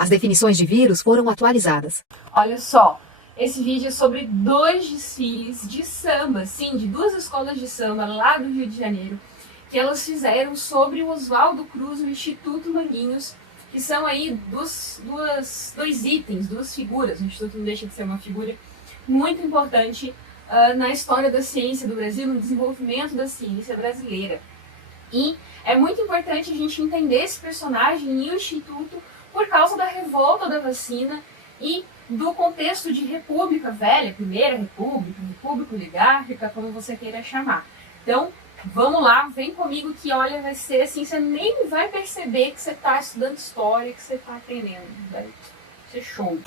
As definições de vírus foram atualizadas. Olha só, esse vídeo é sobre 2 desfiles de samba, sim, de 2 escolas de samba lá do Rio de Janeiro, que elas fizeram sobre o Oswaldo Cruz e o Instituto Manguinhos, que são aí dois itens, 2 figuras. O Instituto não deixa de ser uma figura muito importante na história da ciência do Brasil, no desenvolvimento da ciência brasileira. E é muito importante a gente entender esse personagem e o Instituto por causa da revolta da vacina e do contexto de República Velha, Primeira República, República Oligárquica, como você queira chamar. Então, vamos lá, vem comigo que, olha, vai ser assim, você nem vai perceber que você está estudando história, que você está aprendendo. Vai ser show.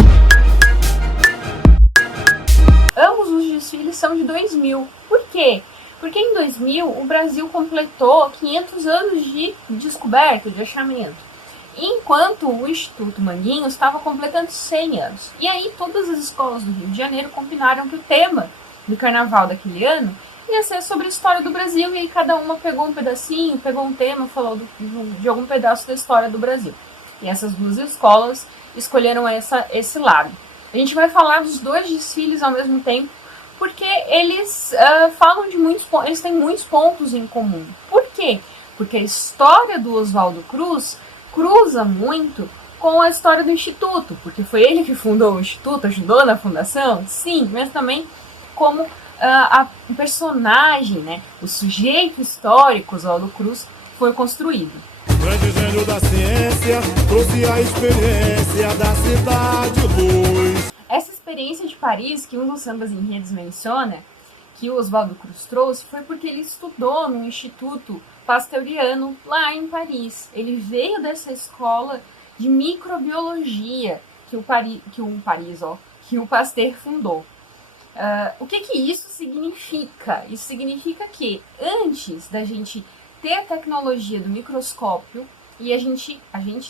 Ambos os desfiles são de 2000. Por quê? Porque em 2000 o Brasil completou 500 anos de descoberta, de achamento, enquanto o Instituto Manguinhos estava completando 100 anos. E aí todas as escolas do Rio de Janeiro combinaram que o tema do carnaval daquele ano ia ser sobre a história do Brasil, e aí cada uma pegou um pedacinho, pegou um tema, falou de algum pedaço da história do Brasil. E essas 2 escolas escolheram esse lado. A gente vai falar dos 2 desfiles ao mesmo tempo, porque eles falam de eles têm muitos pontos em comum. Por quê? Porque a história do Oswaldo Cruz cruza muito com a história do Instituto, porque foi ele que fundou o Instituto, ajudou na fundação, sim, mas também como o personagem, né, o sujeito histórico, Oswaldo Cruz, foi construído. Grande gênio da ciência, trouxe a experiência da cidade luz. Essa experiência de Paris, que um dos sambas enredos menciona, que o Oswaldo Cruz trouxe, foi porque ele estudou no Instituto Pasteuriano lá em Paris. Ele veio dessa escola de microbiologia que o Pasteur fundou. O que isso significa? Isso significa que antes da gente ter a tecnologia do microscópio e a gente,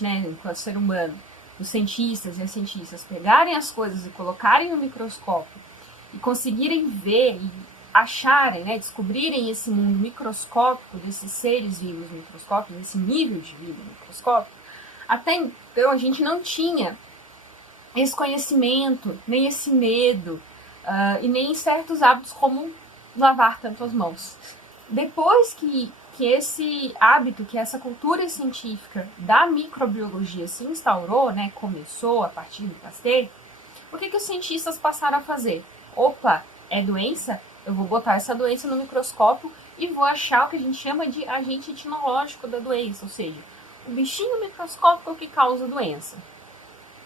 né, enquanto ser humano, os cientistas e as cientistas pegarem as coisas e colocarem no microscópio e conseguirem ver e acharem, né, descobrirem esse mundo microscópico desses seres vivos microscópicos, esse nível de vida microscópico, até então a gente não tinha esse conhecimento, nem esse medo, e nem certos hábitos como lavar tanto as mãos. Depois que esse hábito, que essa cultura científica da microbiologia se instaurou, né, começou a partir do Pasteur, o que os cientistas passaram a fazer? Opa, é doença? Eu vou botar essa doença no microscópio e vou achar o que a gente chama de agente etnológico da doença, ou seja, o bichinho microscópico que causa a doença.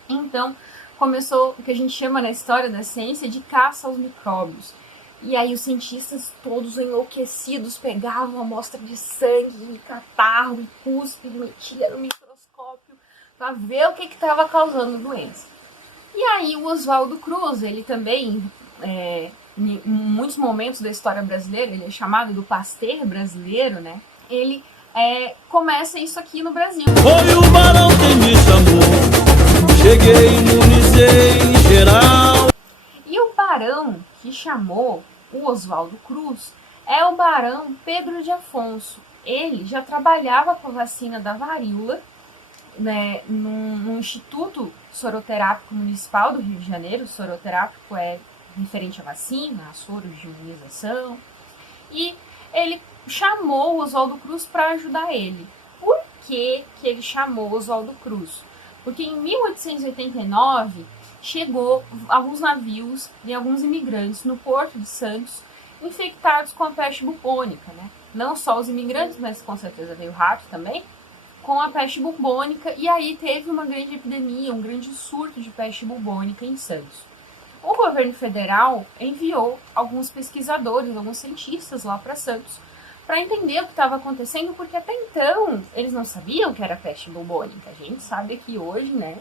Então, começou o que a gente chama na história da ciência de caça aos micróbios. E aí os cientistas todos enlouquecidos pegavam amostra de sangue, de catarro e cuspe, metiam no microscópio para ver o que estava causando doença. E aí o Oswaldo Cruz, ele também, em muitos momentos da história brasileira, ele é chamado do Pasteur brasileiro, né? Ele começa isso aqui no Brasil. Foi o barão quem me chamou, cheguei, imunizei em geral. E o barão que chamou o Oswaldo Cruz é o barão Pedro de Afonso. Ele já trabalhava com a vacina da varíola, né, no Instituto Soroterápico Municipal do Rio de Janeiro. O soroterápico é referente à vacina, a soros de imunização. E ele chamou o Oswaldo Cruz para ajudar ele. Por que ele chamou o Oswaldo Cruz? Porque em 1889 chegou alguns navios e alguns imigrantes no Porto de Santos infectados com a peste bubônica, né? Não só os imigrantes, mas com certeza veio o rato também, com a peste bubônica, e aí teve uma grande epidemia, um grande surto de peste bubônica em Santos. O governo federal enviou alguns pesquisadores, alguns cientistas lá para Santos, para entender o que estava acontecendo, porque até então eles não sabiam que era peste bubônica. A gente sabe aqui hoje, né?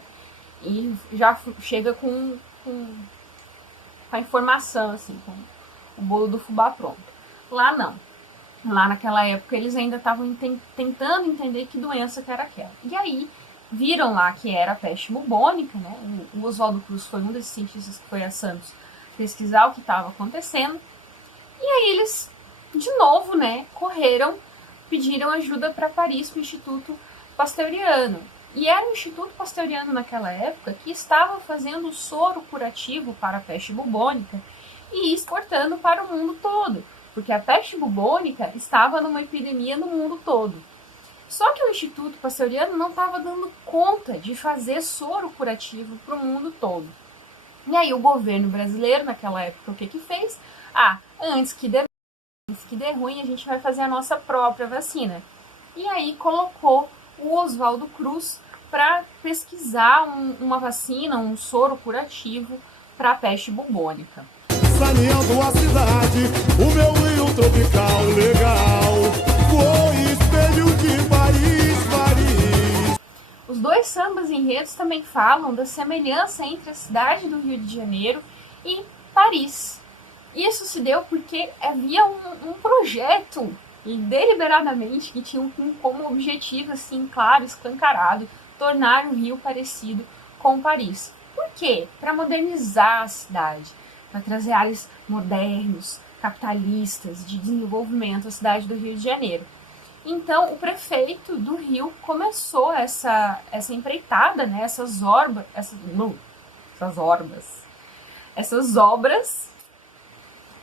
E já chega com a informação, assim, com o bolo do fubá pronto. Lá não. Lá naquela época eles ainda estavam tentando entender que doença que era aquela. E aí viram lá que era a peste bubônica, né? O Oswaldo Cruz foi um desses cientistas que foi a Santos pesquisar o que estava acontecendo. E aí eles, de novo, né, correram, pediram ajuda para Paris, para o Instituto Pasteuriano. E era o Instituto Pasteur naquela época que estava fazendo o soro curativo para a peste bubônica e exportando para o mundo todo, porque a peste bubônica estava numa epidemia no mundo todo. Só que o Instituto Pasteur não estava dando conta de fazer soro curativo para o mundo todo. E aí o governo brasileiro, naquela época, o que fez? Antes que dê ruim, a gente vai fazer a nossa própria vacina. E aí colocou o Oswaldo Cruz para pesquisar uma vacina, um soro curativo para a peste bubônica. Saneando a cidade, o meu rio tropical legal foi espelho de Paris. Os dois sambas enredos também falam da semelhança entre a cidade do Rio de Janeiro e Paris. Isso se deu porque havia um projeto, e deliberadamente, que tinha como objetivo, assim, claro, escancarado, tornar o Rio parecido com Paris. Por quê? Para modernizar a cidade, para trazer ares modernos, capitalistas, de desenvolvimento à cidade do Rio de Janeiro. Então, o prefeito do Rio começou essa empreitada, né, essas obras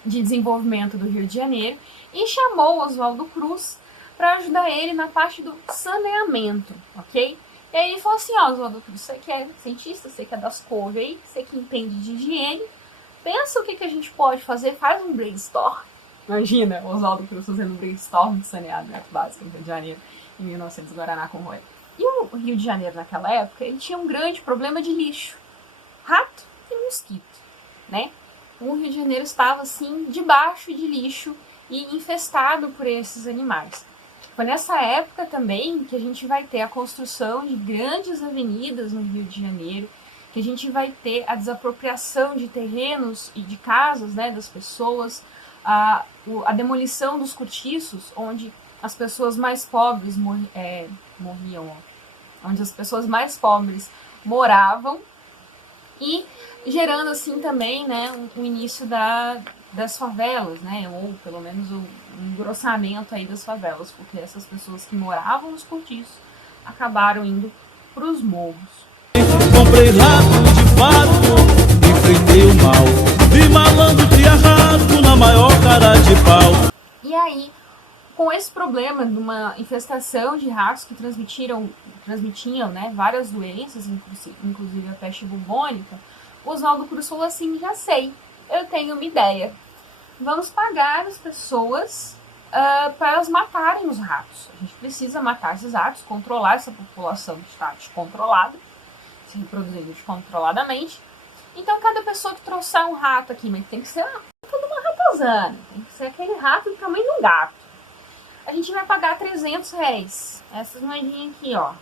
de desenvolvimento do Rio de Janeiro e chamou o Oswaldo Cruz para ajudar ele na parte do saneamento, ok? E aí ele falou assim, Oswaldo Cruz, você que é cientista, você que é das cores aí, você que entende de higiene, pensa o que a gente pode fazer, faz um brainstorm. Imagina o Oswaldo Cruz fazendo um brainstorm de saneamento básico no Rio de Janeiro, em 1900, Guaraná com Roy. E o Rio de Janeiro, naquela época, ele tinha um grande problema de lixo. Rato e mosquito, né? O Rio de Janeiro estava, assim, debaixo de lixo e infestado por esses animais. Foi nessa época também que a gente vai ter a construção de grandes avenidas no Rio de Janeiro, que a gente vai ter a desapropriação de terrenos e de casas, né, das pessoas, a demolição dos cortiços, onde as pessoas mais pobres morriam, onde as pessoas mais pobres moravam, e gerando assim também, né, o início das favelas, né, ou pelo menos o engrossamento aí das favelas, porque essas pessoas que moravam nos cortiços acabaram indo para os morros. Comprei rato de fato, enfrentei o mal, vi malandro criar rato na maior cara de pau. E aí, com esse problema de uma infestação de ratos que transmitiam, né, várias doenças, inclusive a peste bubônica, o Oswaldo Cruz falou assim, já sei, eu tenho uma ideia. Vamos pagar as pessoas para elas matarem os ratos. A gente precisa matar esses ratos, controlar essa população que está descontrolada, se reproduzindo descontroladamente. Então, cada pessoa que trouxer um rato aqui, mas tem que ser uma ratazana, tem que ser aquele rato do tamanho de um gato. A gente vai pagar R$300. Essas moedinhas aqui, ó.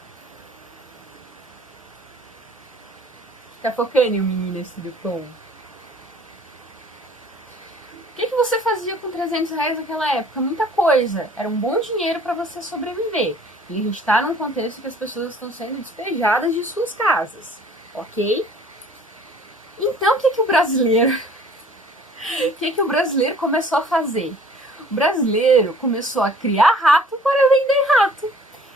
Tá focando, menina, esse do tom? O que você fazia com R$300 naquela época? Muita coisa. Era um bom dinheiro para você sobreviver. E a gente está num contexto que as pessoas estão sendo despejadas de suas casas. Ok? Então, o que o brasileiro começou a fazer? O brasileiro começou a criar rato para vender rato.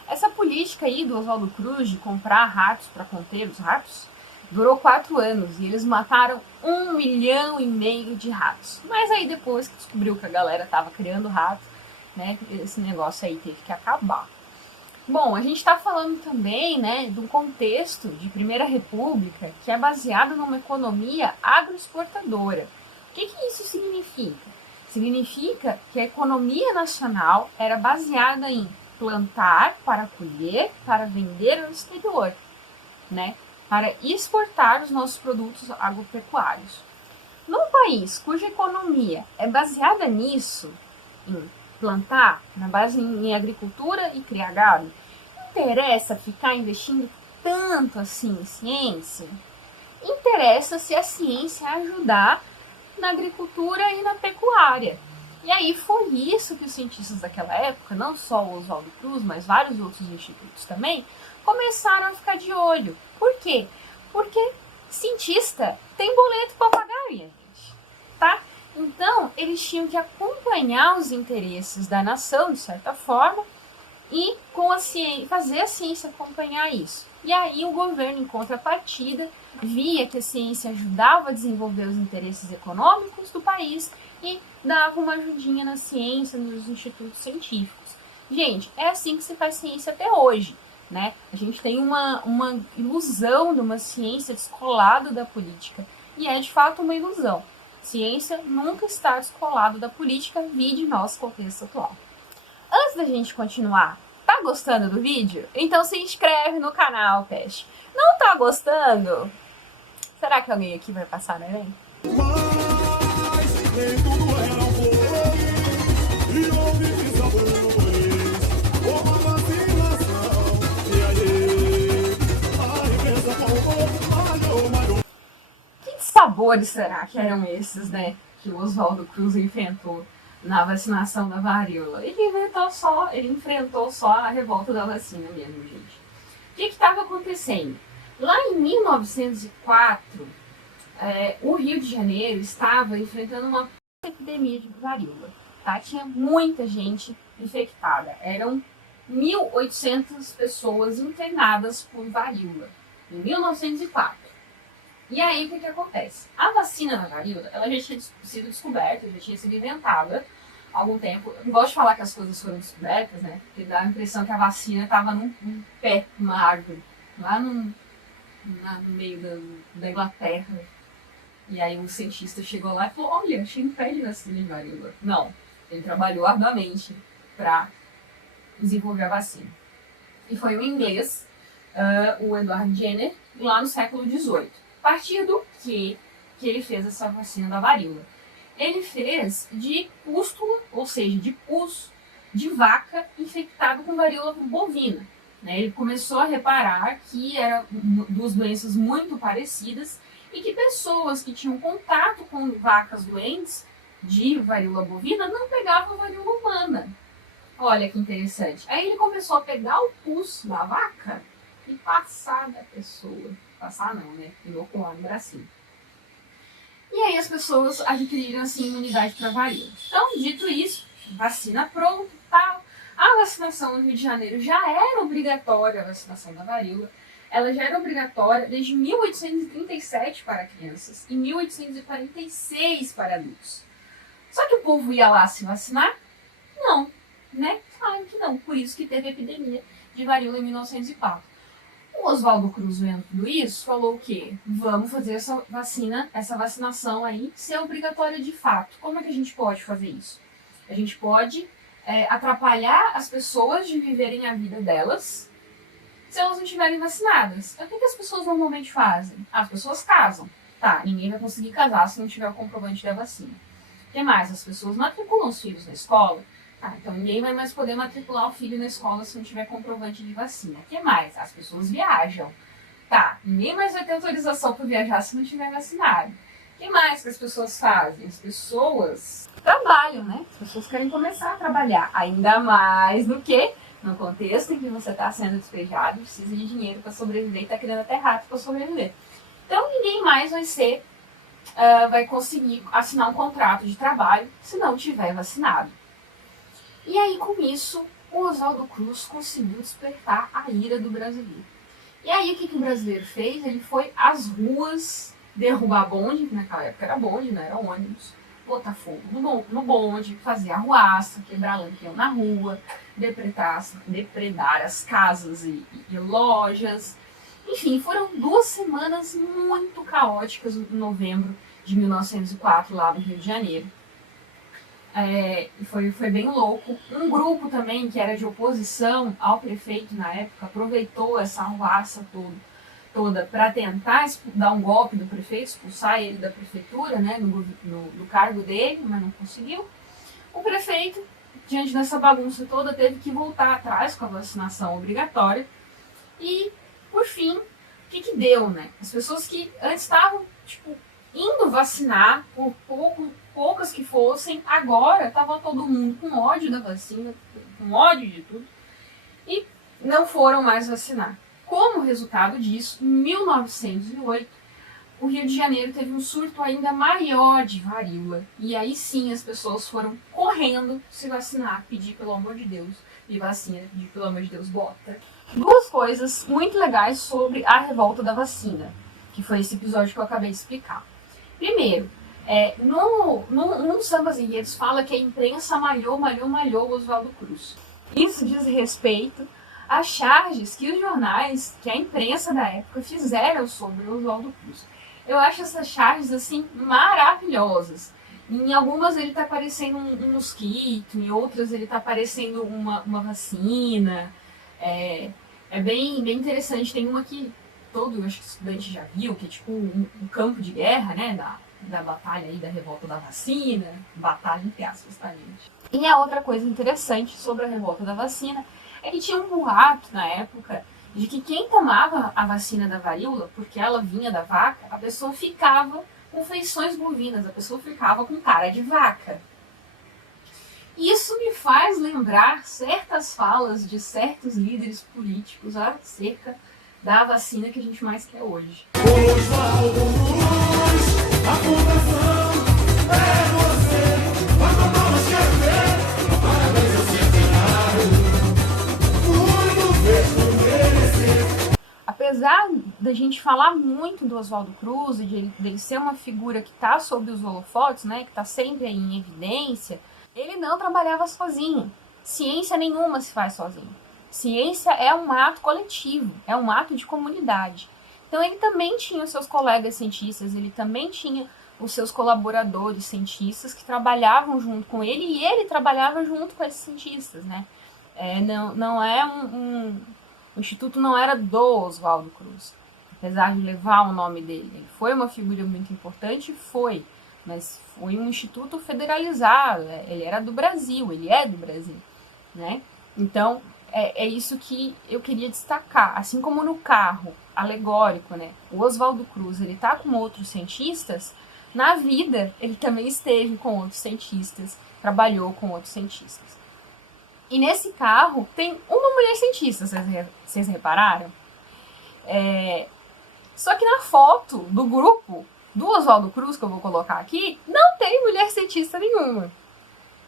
Essa política aí do Oswaldo Cruz de comprar ratos para conter os ratos durou 4 anos e eles mataram 1,5 milhão de ratos. Mas aí depois que descobriu que a galera estava criando rato, né, esse negócio aí teve que acabar. Bom, a gente está falando também, né, de um contexto de Primeira República que é baseado numa economia agroexportadora. O que isso significa? Significa que a economia nacional era baseada em plantar para colher, para vender ao exterior, né? Para exportar os nossos produtos agropecuários. Num país cuja economia é baseada nisso, em plantar, na base em agricultura e criar gado, interessa ficar investindo tanto assim em ciência? Interessa se a ciência ajudar na agricultura e na pecuária. E aí foi isso que os cientistas daquela época, não só o Oswaldo Cruz, mas vários outros institutos também, começaram a ficar de olho. Por quê? Porque cientista tem boleto para pagar, minha gente, tá? Então, eles tinham que acompanhar os interesses da nação, de certa forma, e com a ciência, fazer a ciência acompanhar isso. E aí o governo, em contrapartida, via que a ciência ajudava a desenvolver os interesses econômicos do país e dava uma ajudinha na ciência, nos institutos científicos. Gente, é assim que se faz ciência até hoje, né? A gente tem uma ilusão de uma ciência descolada da política, e é de fato uma ilusão. Ciência nunca está descolado da política, vide nosso contexto atual. Antes da gente continuar, tá gostando do vídeo? Então se inscreve no canal, Peste. Não tá gostando? Será que alguém aqui vai passar no Enem? Mas nem tudo era flores, e houve desabores, uma vacinação, e aí, a empresa falou, Que sabores será que eram esses, né? Que o Oswaldo Cruz enfrentou na vacinação da varíola. Ele enfrentou só a revolta da vacina mesmo, gente. O que estava acontecendo? Lá em 1904, o Rio de Janeiro estava enfrentando uma epidemia de varíola. Tá? Tinha muita gente infectada. Eram 1.800 pessoas internadas por varíola em 1904. E aí, o que acontece? A vacina da varíola, ela já tinha sido descoberta, já tinha sido inventada há algum tempo. Eu não gosto de falar que as coisas foram descobertas, né? Porque dá a impressão que a vacina estava num pé, numa árvore, lá no meio da Inglaterra. E aí um cientista chegou lá e falou, olha, achei um pé de vacina de varíola. Não, ele trabalhou arduamente para desenvolver a vacina. E foi um inglês, o Edward Jenner, lá no século XVIII. A partir do que ele fez essa vacina da varíola? Ele fez de pústula, ou seja, de pus de vaca infectada com varíola bovina. Né? Ele começou a reparar que eram duas doenças muito parecidas e que pessoas que tinham contato com vacas doentes de varíola bovina não pegavam varíola humana. Olha que interessante. Aí ele começou a pegar o pus da vaca e passar da pessoa. Passar não, né? Inocular no bracinho. E aí as pessoas adquiriram, assim, imunidade para varíola. Então, dito isso, vacina pronta, tal. A vacinação no Rio de Janeiro já era obrigatória, a vacinação da varíola. Ela já era obrigatória desde 1837 para crianças e 1846 para adultos. Só que o povo ia lá se vacinar? Não, né? Claro que não. Por isso que teve a epidemia de varíola em 1904. O Oswaldo Cruz, vendo tudo isso, falou o quê? Vamos fazer essa vacinação aí ser obrigatória de fato. Como é que a gente pode fazer isso? A gente pode atrapalhar as pessoas de viverem a vida delas se elas não estiverem vacinadas. O que as pessoas normalmente fazem? As pessoas casam. Tá, ninguém vai conseguir casar se não tiver o comprovante da vacina. O que mais? As pessoas matriculam os filhos na escola. Ah, então ninguém vai mais poder matricular o filho na escola se não tiver comprovante de vacina. O que mais? As pessoas viajam. Tá, ninguém mais vai ter autorização para viajar se não tiver vacinado. O que mais que as pessoas fazem? As pessoas trabalham, né? As pessoas querem começar a trabalhar. Ainda mais do que no contexto em que você está sendo despejado, precisa de dinheiro para sobreviver e está querendo até rato para sobreviver. Então ninguém mais vai conseguir assinar um contrato de trabalho se não tiver vacinado. E aí, com isso, o Oswaldo Cruz conseguiu despertar a ira do brasileiro. E aí, o que o brasileiro fez? Ele foi às ruas derrubar bonde, que naquela época era bonde, não era ônibus, botar fogo no bonde, fazer arruaça, quebrar lampião na rua, depredar as casas e lojas. Enfim, foram 2 semanas muito caóticas em novembro de 1904, lá no Rio de Janeiro. Foi bem louco. Um grupo também que era de oposição ao prefeito na época aproveitou essa arruaça toda para tentar dar um golpe do prefeito, expulsar ele da prefeitura, né, do cargo dele, mas não conseguiu. O prefeito, diante dessa bagunça toda, teve que voltar atrás com a vacinação obrigatória. E, por fim, o que deu, né? As pessoas que antes estavam, indo vacinar, por poucas que fossem, agora estava todo mundo com ódio da vacina, com ódio de tudo, e não foram mais vacinar. Como resultado disso, em 1908, o Rio de Janeiro teve um surto ainda maior de varíola. E aí sim as pessoas foram correndo se vacinar, pedir pelo amor de Deus, e vacina, pedir pelo amor de Deus, bota. Duas coisas muito legais sobre a revolta da vacina, que foi esse episódio que eu acabei de explicar. Primeiro, num Sambas Enredos fala que a imprensa malhou o Oswaldo Cruz. Isso diz respeito às charges que os jornais, que a imprensa da época fizeram sobre o Oswaldo Cruz. Eu acho essas charges, assim, maravilhosas. Em algumas ele tá parecendo um mosquito, em outras ele tá parecendo uma vacina. É bem interessante. Tem uma que todo acho que estudante já viu, que é tipo um campo de guerra, né, da batalha aí, da revolta da vacina. Batalha entre aspas, tá, gente? E a outra coisa interessante sobre a revolta da vacina é que tinha um boato na época de que quem tomava a vacina da varíola, porque ela vinha da vaca, a pessoa ficava com feições bovinas, a pessoa ficava com cara de vaca. Isso me faz lembrar certas falas de certos líderes políticos acerca da vacina que a gente mais quer hoje. Oswaldo Cruz, a fundação é você. Quando nós quer ver, parabéns ao centenário. Muito fez por merecer. Apesar da gente falar muito do Oswaldo Cruz e dele ser uma figura que está sob os holofotes, né, que está sempre aí em evidência, ele não trabalhava sozinho. Ciência nenhuma se faz sozinho. Ciência é um ato coletivo, é um ato de comunidade. Então ele também tinha os seus colegas cientistas, ele também tinha os seus colaboradores cientistas que trabalhavam junto com ele e ele trabalhava junto com esses cientistas, né? O Instituto não era do Oswaldo Cruz, apesar de levar o nome dele. Ele foi uma figura muito importante, mas foi um instituto federalizado, ele era do Brasil, ele é do Brasil, né? Então, é isso que eu queria destacar. Assim como no carro alegórico, né, o Oswaldo Cruz, ele tá com outros cientistas, na vida ele também esteve com outros cientistas, trabalhou com outros cientistas. E nesse carro tem uma mulher cientista, vocês repararam? Só que na foto do grupo do Oswaldo Cruz, que eu vou colocar aqui, não tem mulher cientista nenhuma.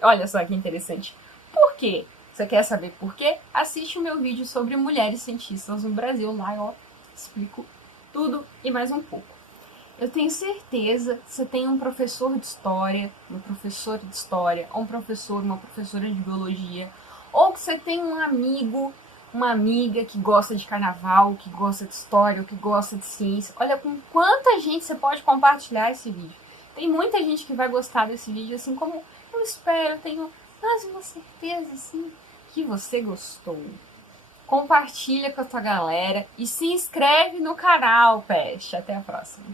Olha só que interessante. Por quê? Você quer saber por quê? Assiste o meu vídeo sobre mulheres cientistas no Brasil. Lá eu explico tudo e mais um pouco. Eu tenho certeza que você tem um professor de história, uma professora de história, ou um professor, uma professora de biologia, ou que você tem um amigo, uma amiga que gosta de carnaval, que gosta de história, ou que gosta de ciência. Olha com quanta gente você pode compartilhar esse vídeo. Tem muita gente que vai gostar desse vídeo, assim como eu espero, eu tenho quase uma certeza, assim, que você gostou. Compartilha com a tua galera e se inscreve no canal, peste. Até a próxima.